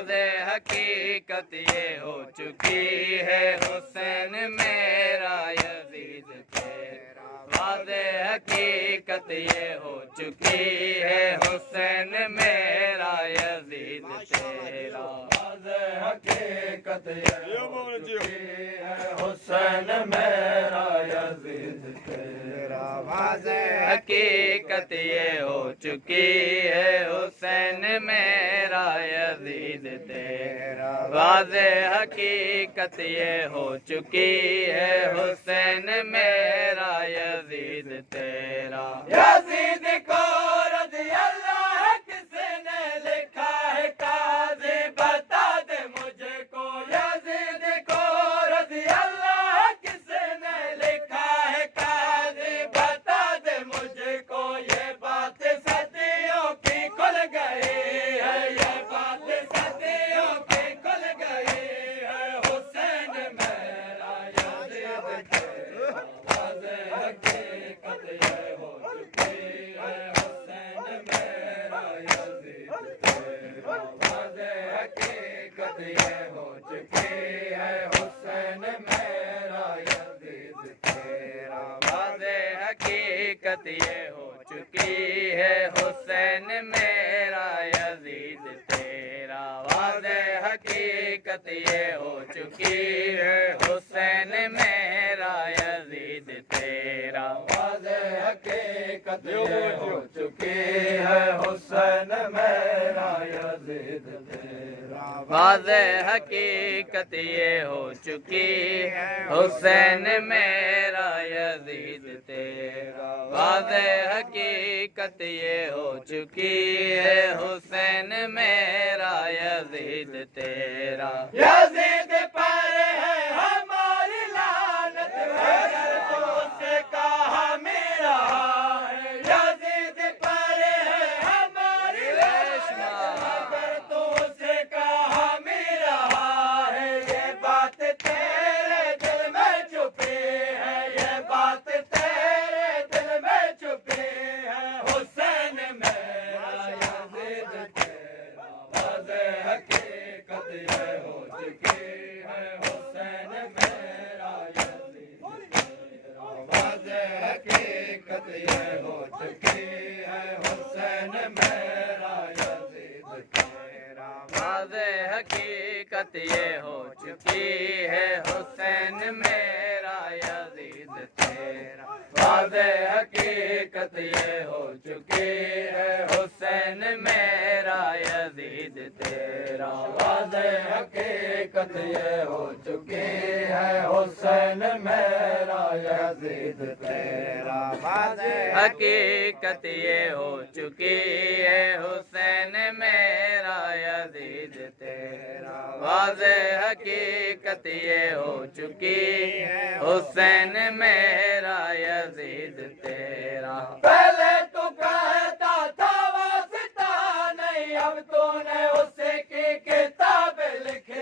واضح حقیقت یہ ہو چکی ہے حسین میرا یزید تیرا واضح حقیقت یہ ہو چکی ہے حسین میرا یزید تیرا واضح حقیقت یہ ہو چکی ہے حسین میرا یزید تیرا واضح حقیقت یہ ہو چکی ہے حسین میرا یزید تیرا واضح حقیقت یہ ہو چکی ہے حسین میرا یزید تیرا یزید کو رضی اللہ کس نے لکھا ہے قاضی بتا دے مجھے کو یزید کو رضی اللہ کس نے لکھا ہے قاضی بتا دے مجھے کو یہ بات صدیوں کی کھل گئی ہے یہ بات صدیوں کی کھل گئی ہے حسین میرا یزید تیرا واضح حقیقت یہ ہو چکی ہے حسین میرا یزید تیرا واضح حقیقت یہ ہو چکی ہے حسین میرا یزید تیرا واضح حقیقت یہ ہو چکی ہے حسین میرا یزید تیرا واضح حقیقت یہ ہو چکی ہے حسین میرا یزید تیرا واضح حقیقت یہ ہو چکی ہے حسین میرا یزید تیرا واضح حقیقت یہ ہو چکی ہے حسین میرا یزید تیرا واضح حقیقت یہ ہو چکی ہے حسین میرا یزید تیرا یزید پر ہے ہماری لعنت اگر تو سے کہا میرا ہے یزید پر ہے ہماری لعنت اگر تو سے کہا میرا ہے یہ بات تیرے دل میں چھپی ہے یہ بات تیرے دل میں چھپی ہے حسین میرا یزید تیرا واضح حقیقت یہ ہو چکی ہے حسین میرا یزید تیرا واضح حقیقت یہ ہو چکی ہے حسین میرا یزید تیرا واضح حقیقت یہ ہو چکی ہے حسین میرا یزید تیرا واضح حقیقت یہ ہو چکی ہے حسین میرا یزید تیرا واضح حقیقت یہ ہو چکی ہے حسین میرا یزید تیرا واضح حقیقت یہ ہو چکی ہے حسین میرا یزید تیرا واضح حقیقت یہ ہو چکی ہے حسین میرا یزید تیرا پہلے تو کہتا تھا واسطہ نہیں اب تو نے اسے کی کتابیں لکھی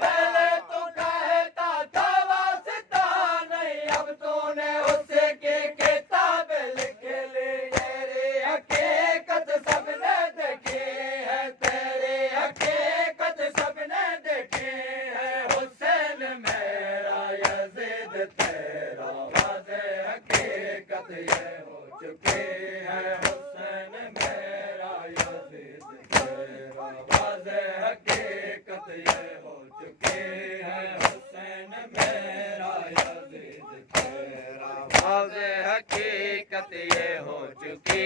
پہلے تو کہتا تھا واسطہ نہیں اب تو نے اسے کی کتابیں لکھ لی تیری حقیقت سب نے دیکھی ہے تیری حقیقت سب نے دیکھی ہے حسین میرا یزید تیرا واضح حقیقت یہ ہو چکی ہے حسین میرا یزید تیرا واضح حقیقت یہ ہو چکی ہے حسین میرا یزید تیرا واضح حقیقت یہ ہو چکی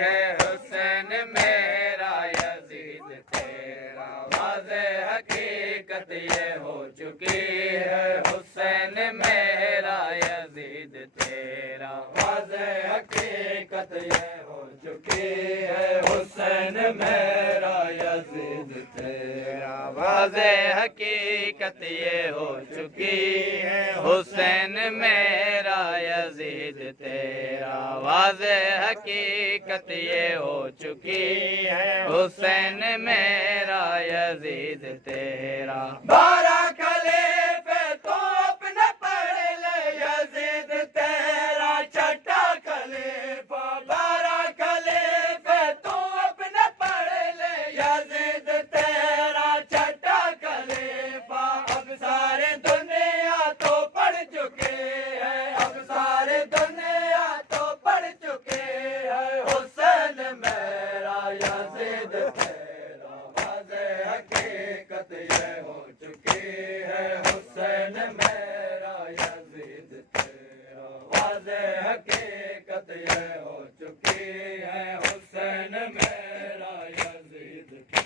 ہے حسین میرا یزید تیرا واضح حقیقت یہ ہو چکی ہے حسین میرا یزید تیرا واضح حقیقت یہ ہو چکی ہے حسین میرا یزید تیرا واضح حقیقت یہ ہو چکی ہے حسین میرا یزید تیرا واضح حقیقت یہ ہو چکی ہے حسین میرا یزید تیرا 12 خلیفے تو اپنے پڑھ لے یزید تیرا چھٹا خلیفہ 12 خلیفے تو اپنے پڑھ لے یزید تیرا چھٹا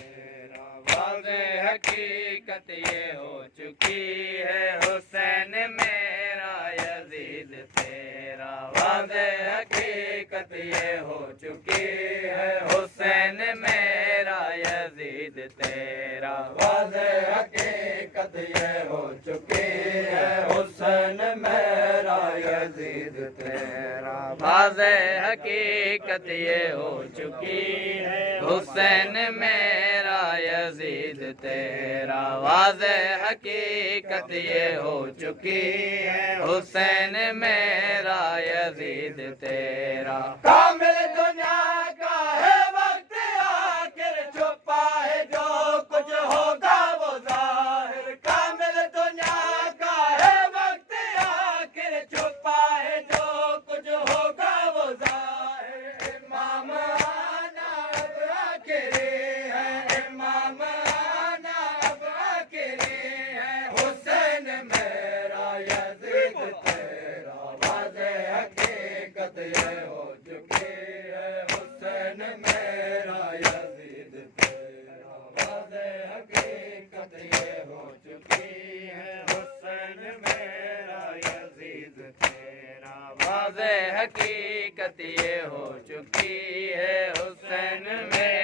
تیرا واضح حقیقت یہ ہو چکی ہے حسین میرا یزید تیرا واضح حقیقت یہ ہو چکی ہے حسین میرا یزید تیرا واضح حقیقت یہ ہو چکی ہے حسین میرا یزید تیرا واضح حقیقت یہ ہو چکی ہے حسین میرا یزید تیرا واضح حقیقت یہ ہو چکی ہے حسین میرا یزید تیرا کامل دنیا کا ہے وقت آخر چھپا ہے جو کچھ ہوگا وہ ظاہر کامل دنیا کا ہے وقت آخر چھپا ہے جو کچھ ہوگا وہ ظاہر امام آنا اب آخری ہے امام آنا اب آخری ہے حسین میرا یزید تیرا واضح حقیقت یہ ہو چکی ہے حسین میرا یزید تیرا واضح حقیقت یہ ہو چکی ہے حسین میرا یزید تیرا واضح حقیقت یہ ہو چکی ہے حسین میرا